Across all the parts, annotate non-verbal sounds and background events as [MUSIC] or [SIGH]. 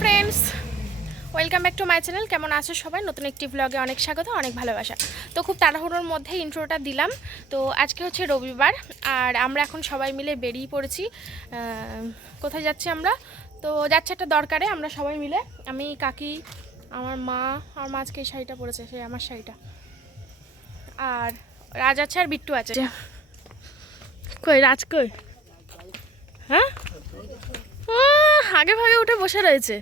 Friends welcome back to my channel কেমন আছো সবাই? নতুন একটি ব্লগে অনেক স্বাগত, অনেক ভালোবাসা। তো খুব তাড়াহুড়োর মধ্যে ইন্ট্রোটা দিলাম। তো আজকে হচ্ছে রবিবার, আর আমরা এখন সবাই মিলে বেরিয়ে পড়েছি। কোথায় যাচ্ছি আমরা? তো যাচ্ছে একটা দরকারে, আমরা সবাই মিলে। আমি, কাকি, আমার মা আমার মা আজকে এই শাড়িটা পরেছে, সেই আমার শাড়িটা। আর রাজ আছে আর বিট্টু আছে। কই, রাজ কই? হ্যাঁ? আগে ভাগে উঠে বসে রয়েছে।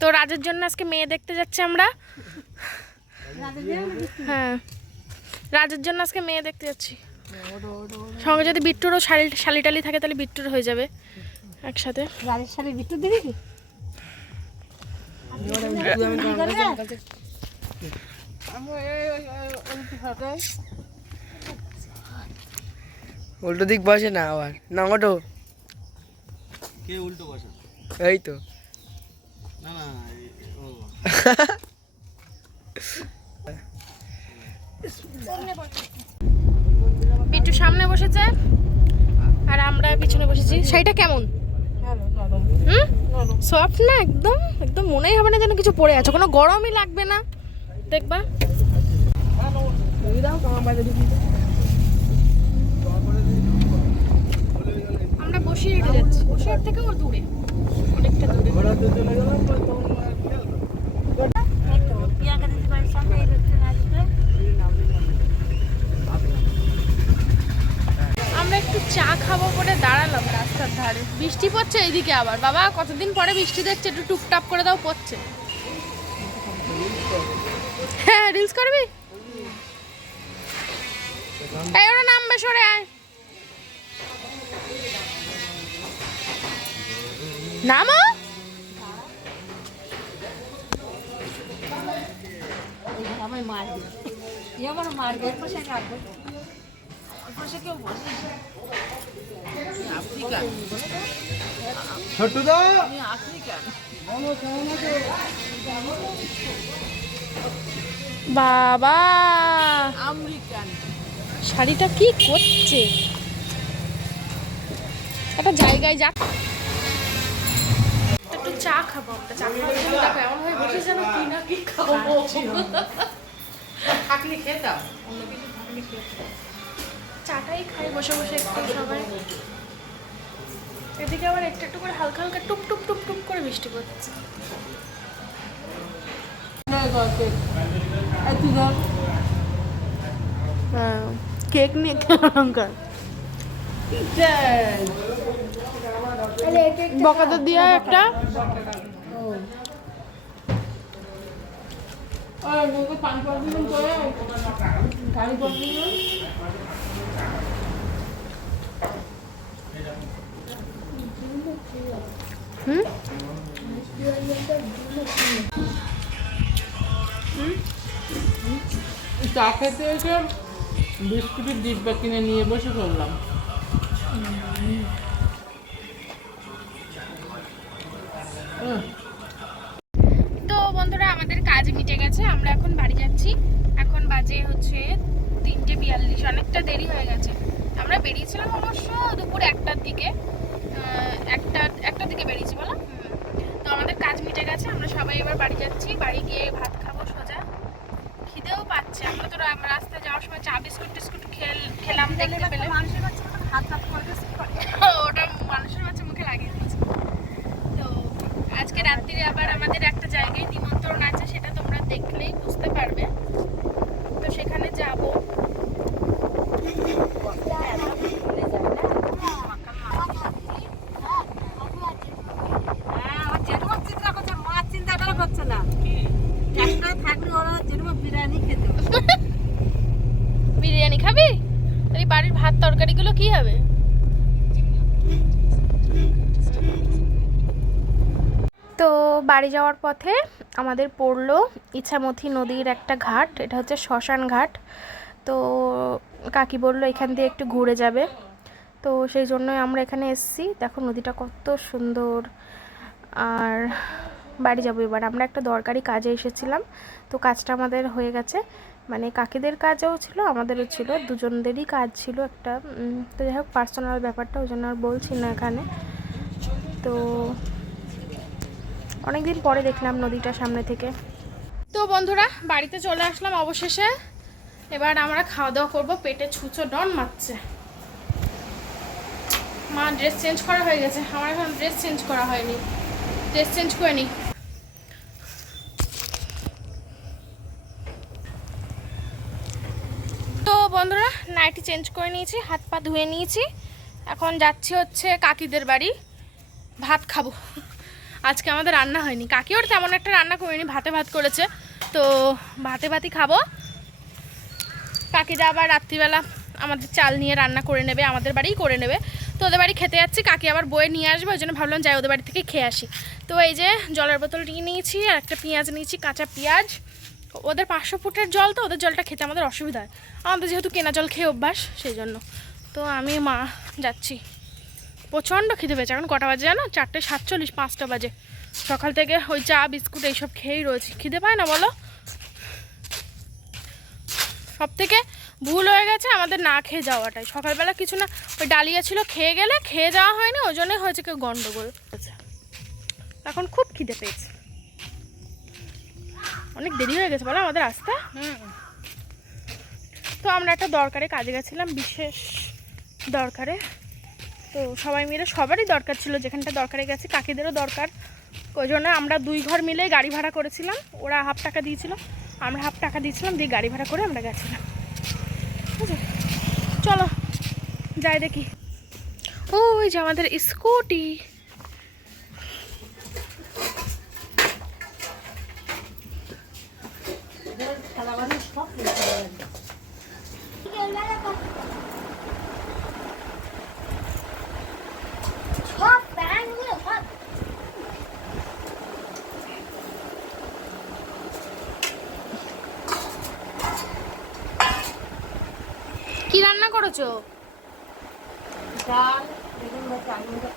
তো রাজের জন্য আজকে মেয়ে দেখতে যাচ্ছি আমরা। হ্যাঁ। রাজের জন্য আজকে মেয়ে দেখতে যাচ্ছি। সঙ্গে যদি বিট্টুরও শালি শালি টালি থাকে তাহলে বিট্টুর হয়ে যাবে একসাথে। রাজের সাথে বিট্টু দিবি কি? উল্টো দিক বসে না আবার। না ওটো কে উল্টো বসে? এই তো। না না ও। বিট্টু সামনে বসেছে আর আমরা পিছনে বসেছি। শাড়িটা কেমন? হুম? সফট না একদম? একদম মনেই হবে না যেন কিছু পড়ে আছে। কোনো গরমই লাগবে না। দেখবা। আমরা বসিরহাট থেকে ওর দূরে। অনেকটা দূরে। আমরা একটু চা খাব বলে দাঁড়ালাম রাস্তার ধারে। বৃষ্টি পড়ছে এইদিকে আবার। বাবা কতদিন পরে বৃষ্টি দেখছে? একটু টুকটাপ করে দাও পড়ছে। হ্যাঁ রিলস করবি? এই ওরা নামবে সরে আয়। নামো এই ঘর আমায় মারবে এ আমার মারবে এর পাশে রাখব এর পাশে কেউ বসে ছোট্টু দা বাবা শাড়িটা কি করছে? একটা জায়গায় যা একটু চা খাব আমরা চা জন্য দেখো এমন হয়ে বসে যেন কি না কি খাব। থাকলে খেতাম অন্য কিছু থাকলে খেতাম চাটাই খাই বসে বসে একটু সবাই। এদিকে আবার একটু একটু করে হালকা হালকা টুপ টুপ টুপ টুপ করে বৃষ্টি পড়ছে। কেক নিয়ে কেমন বকাতে দিয়ে একটা। হুম? চা খেতে এসে বিস্কুটের ডিব্বা কিনে নিয়ে বসে পড়লাম। কাজ মিটে গেছে আমরা সবাই এবার বাড়ি যাচ্ছি। বাড়ি গিয়ে ভাত খাব সোজা। খিদেও পাচ্ছে আমরা তো রাস্তায় যাওয়ার সময় চা বিস্কুট টিস্কুট খেল খেলাম দেখতে পেলে। মানুষের বাচ্চা হাত হাত ওটা মানুষের বাচ্চা মুখে লাগিয়ে দিয়েছে। তো আজকে রাত্রিরে আবার আমাদের একটা জায়গায় নিমন্ত্রণ আছে সেটা তোমরা দেখলেই বুঝতে পারবে। তো সেখানে যাব হ্যাঁ, আমার জেঠুমা চিন্তা করছে, মার চিন্তাটাও করছে না। একটাই থাকলে ওরা জেঠুমা বিরিয়ানি খেত। বিরিয়ানি খাবি তাহলে বাড়ির ভাত তরকারিগুলো কি হবে? তো বাড়ি যাওয়ার পথে আমাদের পড়ল ইছামতি নদীর একটা ঘাট, এটা হচ্ছে শ্মশান ঘাট। তো কাকি বলল এখান দিয়ে একটু ঘুরে যাবে। তো সেই জন্যই আমরা এখানে এসেছি। দেখো নদীটা কত সুন্দর। আর বাড়ি যাব এবার। আমরা একটা দরকারি কাজে এসেছিলাম। তো কাজটা আমাদের হয়ে গেছে। মানে কাকিদের কাজও ছিল, আমাদেরও ছিল, দুজনদেরই কাজ ছিল একটা তো যাই হোক পার্সোনাল ব্যাপারটা ওই জন্য আর বলছি না এখানে। তো অনেকদিন পরে দেখলাম নদীটা সামনে থেকে। তো বন্ধুরা, বাড়িতে চলে আসলাম অবশেষে। এবার আমরা খাওয়া দাওয়া করব, পেটে ছুঁচো ডন মারছে। মা ড্রেস চেঞ্জ করা হয়ে গেছে। আমার এখন ড্রেস চেঞ্জ করা হয়নি। ড্রেস চেঞ্জ করে নিই তো বন্ধুরা নাইটি চেঞ্জ করে নিয়েছি, হাত পা ধুয়ে নিয়েছি। এখন যাচ্ছি হচ্ছে কাকিদের বাড়ি, ভাত খাব। আজকে আমাদের রান্না হয়নি। কাকি ওর তেমন একটা রান্না করিনি, ভাতে ভাত করেছে। তো ভাতে ভাতই খাব। কাকিরা আবার রাত্রিবেলা আমাদের চাল নিয়ে রান্না করে নেবে, আমাদের বাড়িই করে নেবে। তো ওদের বাড়ি খেতে যাচ্ছি, কাকি আবার বয়ে নিয়ে আসবে, ওই জন্য ভাবলাম যাই ওদের বাড়ি থেকে খেয়ে আসি। তো এই যে জলের বোতল নিয়ে নিয়েছি, আর একটা পেঁয়াজ নিয়েছি, কাঁচা পেঁয়াজ। ওদের পাঁচশো ফুটের জল তো, ওদের জলটা খেতে আমাদের অসুবিধা হয়। আমাদের যেহেতু কেনা জল খেয়ে অভ্যাস, সেই জন্য। তো আমি, মা, যাচ্ছি। প্রচণ্ড খিদে পেয়েছে, এখন কটা বাজে জানো? চারটে সাতচল্লিশ, পাঁচটা বাজে। সকাল থেকে ওই চা, বিস্কুট এইসব খেয়েই রয়েছি। খিদে পায় না বলো? সব থেকে ভুল হয়ে গেছে আমাদের না খেয়ে যাওয়াটাই। সকালবেলা কিছু না, ওই ডালিয়া ছিল, খেয়ে গেলে, খেয়ে যাওয়া হয়নি, ওই জন্যই হয়েছে কেউ গন্ডগোল। এখন খুব খিদে পেয়েছে। অনেক দেরি হয়ে গেছে বলো আমাদের আসতে তো আমরা একটা দরকারে কাজে গেছিলাম বিশেষ দরকারে। তো সবাই মিলে সবারই দরকার ছিল যেখানটা দরকারে গেছে কাকিদেরও দরকার। ওই জন্য আমরা দুই ঘর মিলে গাড়ি ভাড়া করেছিলাম। ওরা হাফ টাকা দিয়েছিল আমরা হাফ টাকা দিয়েছিলাম দিয়ে গাড়ি ভাড়া করে আমরা গেছিলাম। চলো যাই দেখি। ও ওই যে আমাদের স্কুটি খেলা বাড়ি সব কিনে খাওয়া যাবে। কি রান্না করেছ? ডাল বেগুন ভাজা আলু ভাজা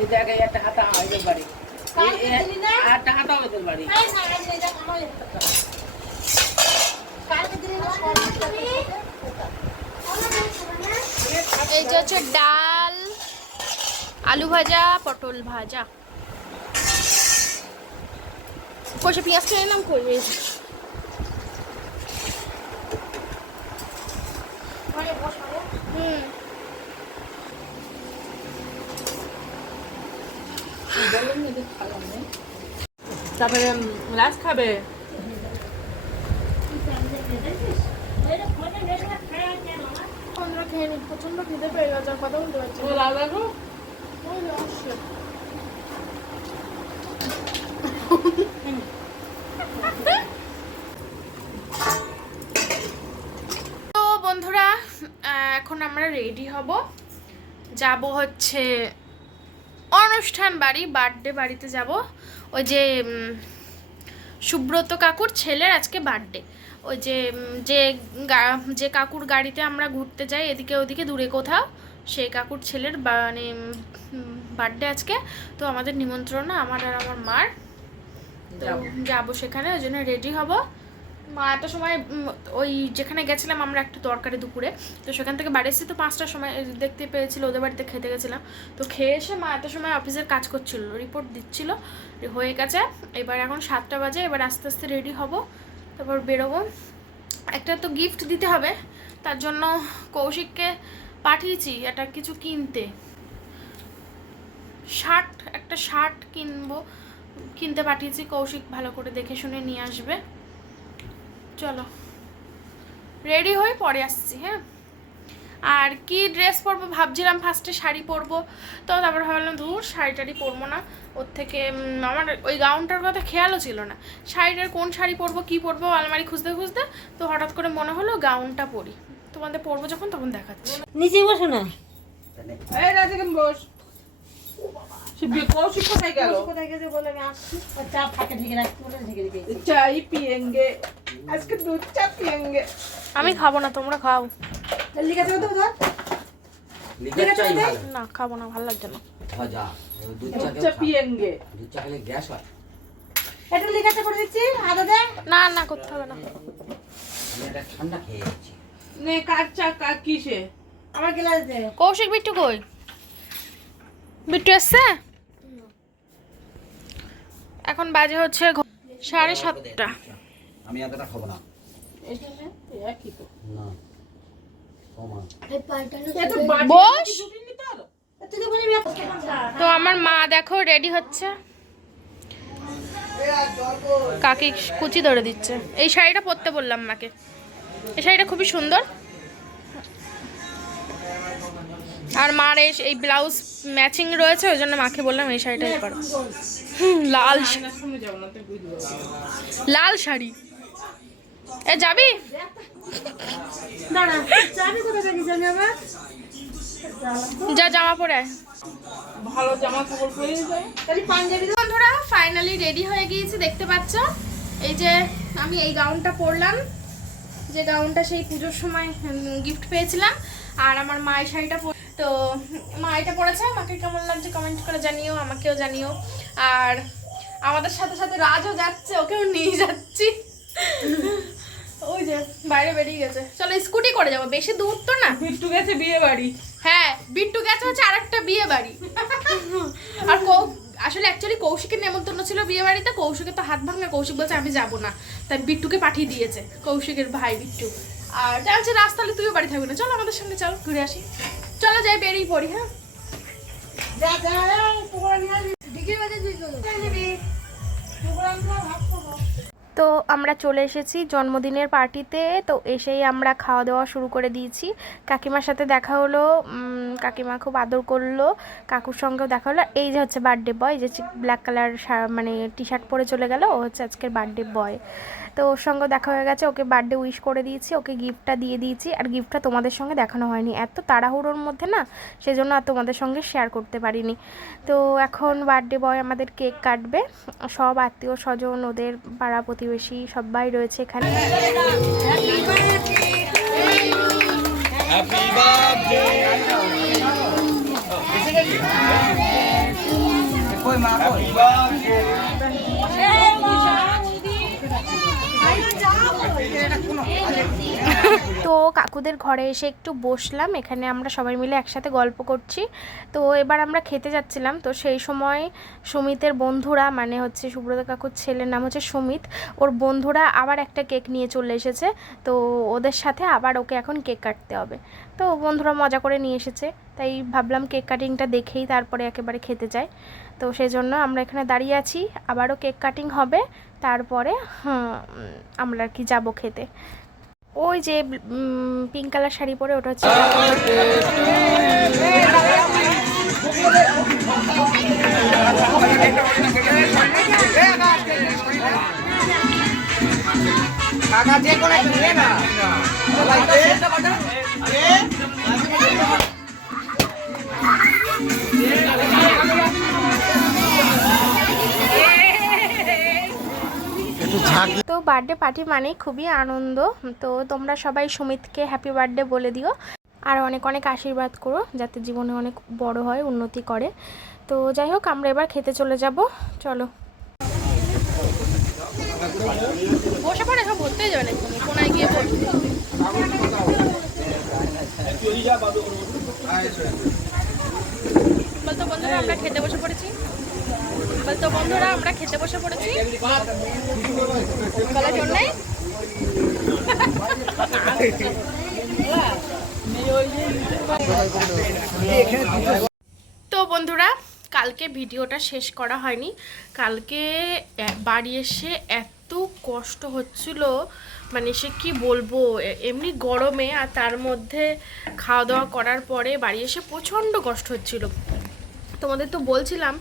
এই জায়গায় একটা হাতা আমাদের বাড়ি। একটা হাতা আমাদের বাড়ি। এই না, আজ এই যে হচ্ছে ডাল আলু ভাজা পটল ভাজা। কষে পেঁয়াজ কিনে নিলাম কই এই যে। ঘরে বস, ঘরে। হুম তারপরে রাজ খাবে? খিদে পেয়ে কথা বলতে। তো বন্ধুরা এখন আমরা রেডি হব। যাব হচ্ছে অনুষ্ঠান বাড়ি বার্থডে বাড়িতে যাব। ওই যে সুব্রত কাকুর ছেলের আজকে বার্থডে ওই যে যে যে কাকুর গাড়িতে আমরা ঘুরতে যাই এদিকে ওদিকে দূরে কোথাও সেই কাকুর ছেলের মানে বার্থডে আজকে। তো আমাদের নিমন্ত্রণ আমার আর আমার মার। তো যাব। সেখানে ওই জন্য রেডি হব। মা এত সময় ওই যেখানে গেছিলাম আমরা একটু তরকারি দুপুরে, তো সেখান থেকে বাড়ি এসেছি তো পাঁচটার সময় দেখতে পেয়েছিল, ওদের বাড়িতে খেতে গেছিলাম। তো খেয়ে এসে মা এত সময় অফিসের কাজ করছিল রিপোর্ট দিচ্ছিল হয়ে গেছে, এবার এখন সাতটা বাজে, এবার আস্তে আস্তে রেডি হব, তারপর বেরোবো। একটা তো গিফট দিতে হবে, তার জন্য কৌশিককে পাঠিয়েছি একটা কিছু কিনতে। শার্ট, একটা শার্ট কিনবো, কিনতে পাঠিয়েছি কৌশিক, ভালো করে দেখে শুনে নিয়ে আসবে। চলো। রেডি হয়ে পরে আসছি হ্যাঁ? আর কি ড্রেস পরবো? ভাবছিলাম ফার্স্টে শাড়ি পরবো। তো তারপর ভাবলাম ধুর শাড়ি টাড়ি পরবো না। ওর থেকে আমার ওই গাউনটার কথা খেয়ালও ছিল না। শাড়িটার কোন শাড়ি পরবো কি পরবো আলমারি খুঁজতে খুঁজতে তো হঠাৎ করে মনে হলো গাউনটা পরি। তোমাদের পরবো যখন তখন দেখাচ্ছি। নিচে বসো না। এই রাজেখান বস। কৌশিক কোথায় গেল? কোথায় গেছে বলে আমি আসছি। চা ফাঁকে ঢেকে রাখতে বলে ঢেকে রেখেছি? চাই পিয়েঙ্গে আজকে দুধ চা পিয়েঙ্গে। আমি খাব না তোমরা খাও। জলদি কাছে তো ধর। লিকার চাই না খাব না ভালো লাগছে না। ভাজা দুধ চা দুধ চা খা- পিয়েঙ্গে। দুধ চা খেলে গ্যাস হয়। লিখাতে করে দিচ্ছি আদা দে। না না করতে হবে না। আমি একটা ঠান্ডা খেয়ে যাচ্ছি নে কার চা কার কিসে? আমার গ্লাস দে। কৌশিক বিট্টু কই? বিট্টু এসছে? এখন বাজে হচ্ছে সাড়ে সাতটা। আমি এতটা খাব না। তো বস। আমার মা দেখো রেডি হচ্ছে। কাকি কুচি ধরে দিচ্ছে। এই শাড়িটা পরতে বললাম মাকে। এই শাড়িটা খুবই সুন্দর। আর মার এই এই ব্লাউজ ম্যাচিং রয়েছে ওই জন্য মাকে বললাম এই শাড়িটাই পরো। লাল লাল শাড়ি। এ যাবি? যা জামা পরে। ভালো জামা কাপড় পরে যায় বন্ধুরা ফাইনালি রেডি হয়ে গিয়েছি দেখতে পাচ্ছ? এই যে আমি এই গাউনটা পরলাম। যে গাউনটা সেই পুজোর সময় গিফট পেয়েছিলাম। আর আমার মায়ের শাড়িটা পর- তো মা এটা পরেছে। মাকে কেমন লাগছে কমেন্ট করে জানিও আমাকেও জানিও। আর আমাদের সাথে সাথে রাজও যাচ্ছে ওকেও নিয়ে যাচ্ছি। ওই যে বাইরে বেরিয়ে গেছে। চলো স্কুটি করে যাব বেশি দূর তো না। বিট্টু গেছে বিয়ে বাড়ি। হ্যাঁ বিট্টু গেছে হচ্ছে আরেকটা বিয়ে বাড়ি। আর কৌ- আসলে অ্যাকচুয়ালি কৌশিকের নেমন্তন্ন ছিল বিয়ে বাড়িতে কৌশিকের তো হাত ভাঙা কৌশিক বলছে আমি যাব না। তাই বিট্টুকে পাঠিয়ে দিয়েছে কৌশিকের ভাই বিট্টু। আর জানছে রাস্তালে তুইও বাড়ি থাকবি না। চলো আমাদের সঙ্গে চল ঘুরে আসি। চলো যাই বেরিয়ে পড়ি হ্যাঁ? তো আমরা চলে এসেছি জন্মদিনের পার্টিতে। তো এসেই আমরা খাওয়া দাওয়া শুরু করে দিয়েছি। কাকিমার সাথে দেখা হলো কাকিমা খুব আদর করল, কাকুর সঙ্গেও দেখা হলো। এই যে হচ্ছে বার্থডে বয় যে ব্ল্যাক কালার মানে টি শার্ট পরে চলে গেল, ও হচ্ছে আজকের বার্থডে বয় তো ওর সঙ্গে দেখা হয়ে গেছে। ওকে বার্থডে উইশ করে দিয়েছি ওকে গিফটটা দিয়ে দিয়েছি আর গিফটটা তোমাদের সঙ্গে দেখানো হয়নি। এত তাড়াহুড়োর মধ্যে না সেজন্য আর তোমাদের সঙ্গে শেয়ার করতে পারিনি। তো এখন বার্থডে বয় আমাদের কেক কাটবে। সব আত্মীয় স্বজন ওদের পাড়া প্রতিবেশী সবাই রয়েছে এখানে। Happy birthday happy birthday Yeah. [LAUGHS] তো কাকুদের ঘরে এসে একটু বসলাম, এখানে আমরা সবাই মিলে একসাথে গল্প করছি। তো এবার আমরা খেতে যাচ্ছিলাম, তো সেই সময় সুমিতের বন্ধুরা মানে হচ্ছে সুব্রত কাকুর ছেলের নাম হচ্ছে সুমিত, ওর বন্ধুরা আবার একটা কেক নিয়ে চলে এসেছে। তো ওদের সাথে আবার ওকে এখন কেক কাটতে হবে। তো বন্ধুরা মজা করে নিয়ে এসেছে, তাই ভাবলাম কেক কাটিংটা দেখেই তারপরে একেবারে খেতে যাই। তো সেই জন্য আমরা এখানে দাঁড়িয়ে আছি, আবারও কেক কাটিং হবে, তারপরে আমরা কি যাব খেতে। ওই যে পিঙ্ক কালার শাড়ি পরে ওটা হচ্ছে তো বার্থডে পার্টি মানেই খুবই আনন্দ। তো তোমরা সবাই সুমিতকে হ্যাপি বার্থডে বলে দিও। আর অনেক অনেক আশীর্বাদ করো, যাতে জীবনে অনেক বড় হয়, উন্নতি করে। তো যাই হোক, আমরা এবার খেতে চলে যাব। চলো। বসে পড়ে ভর্তি যাবে বলতো বন্ধুরা, আমরা খেতে বসে পড়েছি। বলতো বন্ধুরা আমরা খেতে বসে পড়েছি। তো বন্ধুরা, কালকে ভিডিওটা শেষ করা হয়নি। কালকে বাড়ি এসে এত কষ্ট হচ্ছিল মানে সে কি বলব এমনি গরমে আর তার মধ্যে খাওয়া দাওয়া করার পরে বাড়ি এসে প্রচণ্ড কষ্ট হচ্ছিল। তোমাদের তো বলছিলাম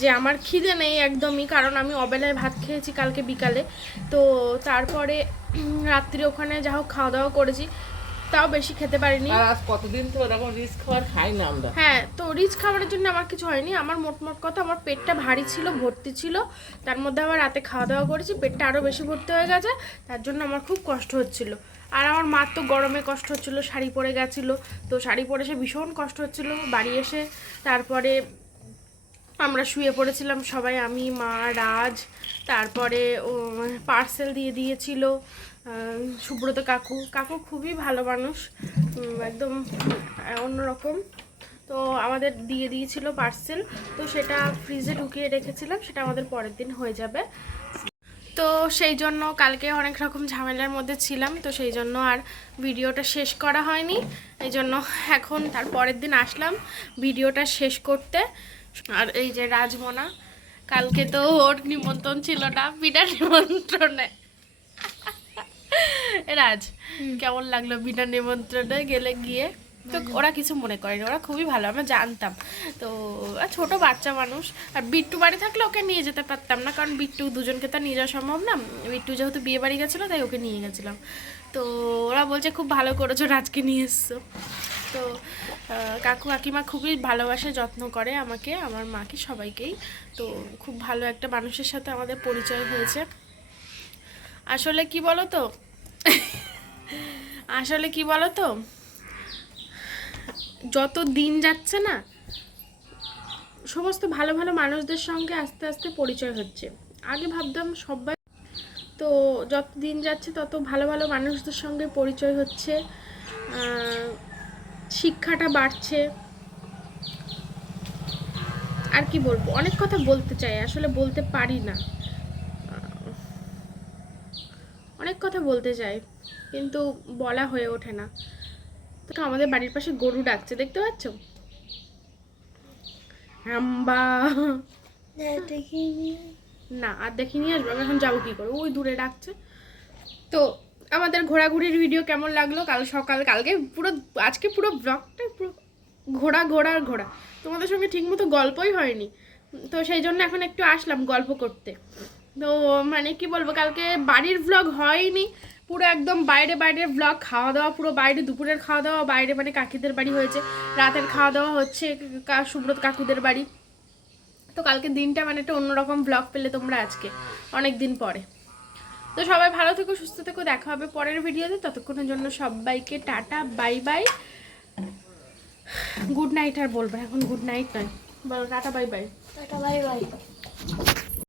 যে আমার খিদে নেই একদমই কারণ আমি অবেলায় ভাত খেয়েছি কালকে বিকালে। তো তারপরে রাত্রি ওখানে যা হোক খাওয়া দাওয়া করেছি তাও বেশি খেতে পারিনি। আর আজ কতদিন তো এরকম রিস্ক খাবার খাই না আমরা। হ্যাঁ তো রিচ খাবারের জন্য আমার কিছু হয়নি। আমার মোট মোট কথা আমার পেটটা ভারী ছিল ভর্তি ছিল। তার মধ্যে আবার রাতে খাওয়া দাওয়া করেছি পেটটা আরও বেশি ভর্তি হয়ে গেছে তার জন্য আমার খুব কষ্ট হচ্ছিল। আর আমার মার তো গরমে কষ্ট হচ্ছিল শাড়ি পরে গেছিল তো শাড়ি পরে সে ভীষণ কষ্ট হচ্ছিল। বাড়ি এসে তারপরে আমরা শুয়ে পড়েছিলাম সবাই, আমি, মা, রাজ, তারপরে পার্সেল দিয়ে দিয়েছিল সুব্রত কাকু। কাকু খুবই ভালো মানুষ একদম অন্যরকম। তো আমাদের দিয়ে দিয়েছিল পার্সেল তো সেটা ফ্রিজে ঢুকিয়ে রেখেছিলাম, সেটা আমাদের পরের দিন হয়ে যাবে। তো সেই জন্য কালকে অনেক রকম ঝামেলার মধ্যে ছিলাম, তো সেই জন্য আর ভিডিওটা শেষ করা হয়নি। এই জন্য এখন তার পরের দিন আসলাম, ভিডিওটা শেষ করতে। আর এই যে রাজমোনা কালকে তো ওর নিমন্ত্রণ ছিল না বিনা নিমন্ত্রণে। রাজ কেমন লাগল বিনা নিমন্ত্রণে গেলে গিয়ে? তো ওরা কিছু মনে করেনি ওরা খুবই ভালো আমরা জানতাম। তো আর ছোট বাচ্চা মানুষ আর বিট্টু বাড়ি থাকলে ওকে নিয়ে যেতে পারতাম না কারণ বিট্টু দুজনকে তো নিয়ে যাওয়া সম্ভব না। বিট্টু যেহেতু বিয়ে বাড়ি গেছিল তাই ওকে নিয়ে গেছিলাম। তো ওরা বলছে খুব ভালো করেছ রাজকে নিয়ে এসছো। তো কাকু কাকিমা খুবই ভালোবাসে, যত্ন করে আমাকে, আমার মাকে, সবাইকেই। তো খুব ভালো একটা মানুষের সাথে আমাদের পরিচয় হয়েছে। আসলে কি বলো তো আসলে কি বলো তো যত দিন যাচ্ছে না, সমস্ত ভালো ভালো মানুষদের সঙ্গে আস্তে আস্তে পরিচয় হচ্ছে। আগে ভাবতাম সবাই তো যত দিন যাচ্ছে, তত ভালো ভালো মানুষদের সঙ্গে পরিচয় হচ্ছে। শিক্ষাটা বাড়ছে। আর কি বলব? অনেক কথা বলতে চাই আসলে বলতে পারি না। অনেক কথা বলতে চাই কিন্তু বলা হয়ে ওঠে না। তো আমাদের বাড়ির পাশে গরু ডাকছে দেখতে পাচ্ছ? হাম্বা। না আর দেখি নিয়ে আসব। আমি এখন যাব কি করে? ওই দূরে ডাকছে। তো আমাদের ঘোরাঘুরির ভিডিও কেমন লাগল? কাল সকাল, কালকে পুরো, আজকে পুরো ব্লগটা পুরো ঘোরা ঘোরা আর ঘোরা। তোমাদের সঙ্গে ঠিকমতো গল্পই হয়নি। তো সেই জন্য এখন একটু আসলাম গল্প করতে। তো মানে কি বলব, কালকে বাড়ির ব্লগ হয়নি। পুরো একদম বাইরে, বাইরের ব্লগ খাওয়া দাওয়া পুরো বাইরে, দুপুরের খাওয়া দাওয়া বাইরে মানে কাকিদের বাড়ি হয়েছে। রাতের খাওয়া দাওয়া হচ্ছে সুব্রত কাকুদের বাড়ি। তো কালকে দিনটা মানে একটা অন্যরকম ব্লগ পেলে তোমরা আজকে অনেক দিন পরে। তো সবাই ভালো থেকো, সুস্থ থেকো, দেখা হবে পরের ভিডিওতে। ততক্ষণের জন্য সবাইকে tata, bye bye. Good night আর বলব, এখন গুড নাইট নয়। বলো, tata, bye bye. Tata, bye bye.